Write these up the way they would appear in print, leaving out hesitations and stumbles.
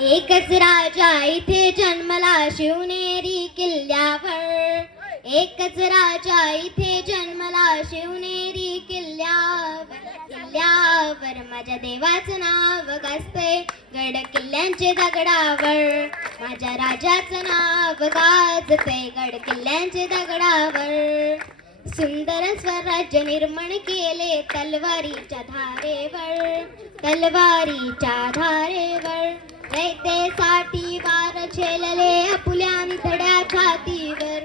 एकच राजा इथे जन्मला शिवनेरी किल्ल्यावर. एकच राजा इथे जन्मला शिवनेरी किल्ल्यावर. किल्ल्यावर माझ्या देवाचं नाव गाजतंय गड किल्ल्यांचे दगडावर. माझ्या राजाचं नाव गाजतंय गड किल्ल्यांचे दगडावर. सुंदर स्वराज्य निर्माण केले तलवारीच्या धारेवर. तलवारीच्या धारेवर रयतेसाठी वार झेलले आपुल्या निधड्या छातीवर.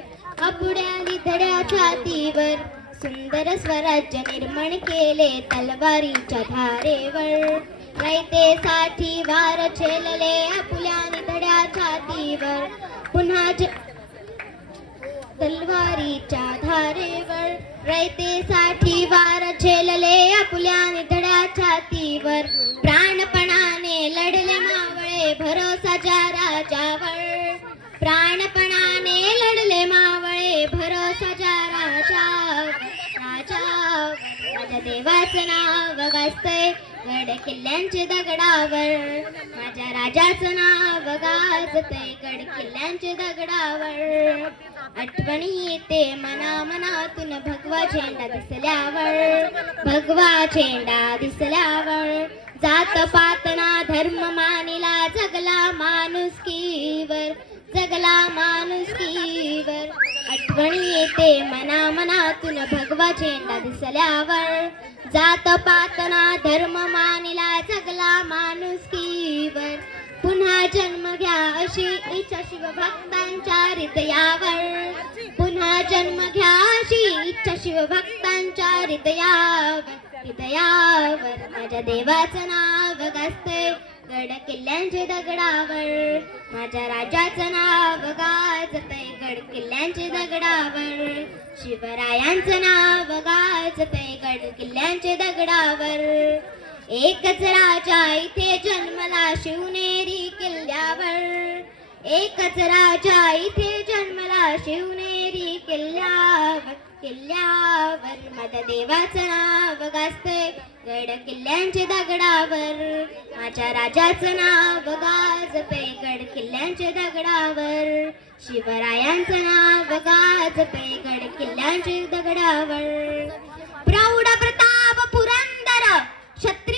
आपुल्या निधड्या छातीवर सुंदर स्वराज्य निर्माण केले तलवारीच्या धारेवर. रयतेसाठी वार झेलले आपुल्या निधड्या छातीवर. पुन्हा तलवारीच्या धारेवर रयतेसाठी वार झेलले आपुल्या निधड्या छातीवर. प्राणपणाने लढले मावळे भरोसाच्या राजावर. प्राणपणाने लढले मावळे भरोसाच्या राजावर. राजावर माझ्या देवाचं नाव गाजतंय गड किल्ल्यांचे दगडावर. माझ्या राजाचं नाव गाजतंय गड किल्ल्यांचे दगडावर. आठवणी येते मना मनातून भगवा झेंडा दिसल्यावर. भगवा झेंडा दिसल्यावर जात पातना धर्म मानिला जगला माणुसकीवर. जगला माणुसकीवर आठवणी येते मना मनातून भगवा झेंडा दिसल्यावर. जात पातना धर्म मानिला जगला माणुसकीवर. पुन्हा जन्म घ्या अशी इच्छा शिवभक्तांच्या हृदयावर. पुन्हा जन्म घ्या अशी इच्छा शिवभक्तांच्या हृदयावर. हृदयावर माझ्या देवाचं नाव गाजतंय गड किल्ल्यांचे दगडावर. माझ्या राजाचं नाव गाजतंय गड किल्ल्यांचे दगडावर. शिवरायांचं नाव गाजतंय गड किल्ल्यांचे दगडावर. एकच राजा इथे जन्मला शिवनेरी किल्ल्यावर. एकच राजा इथे जन्मला शिवनेरी किल्ल्यावर. किल्ल्यावर माझ्या देवाचं नाव गाजतंय गड किल्ल्यांचे दगडावर. माझ्या राजाचं नाव गाजतंय गड किल्ल्यांचे दगडावर. शिवरायांचं नाव गाजतंय गड किल्ल्यांचे दगडावर. प्रौढ प्रताप पुरंदर क्षत्रिय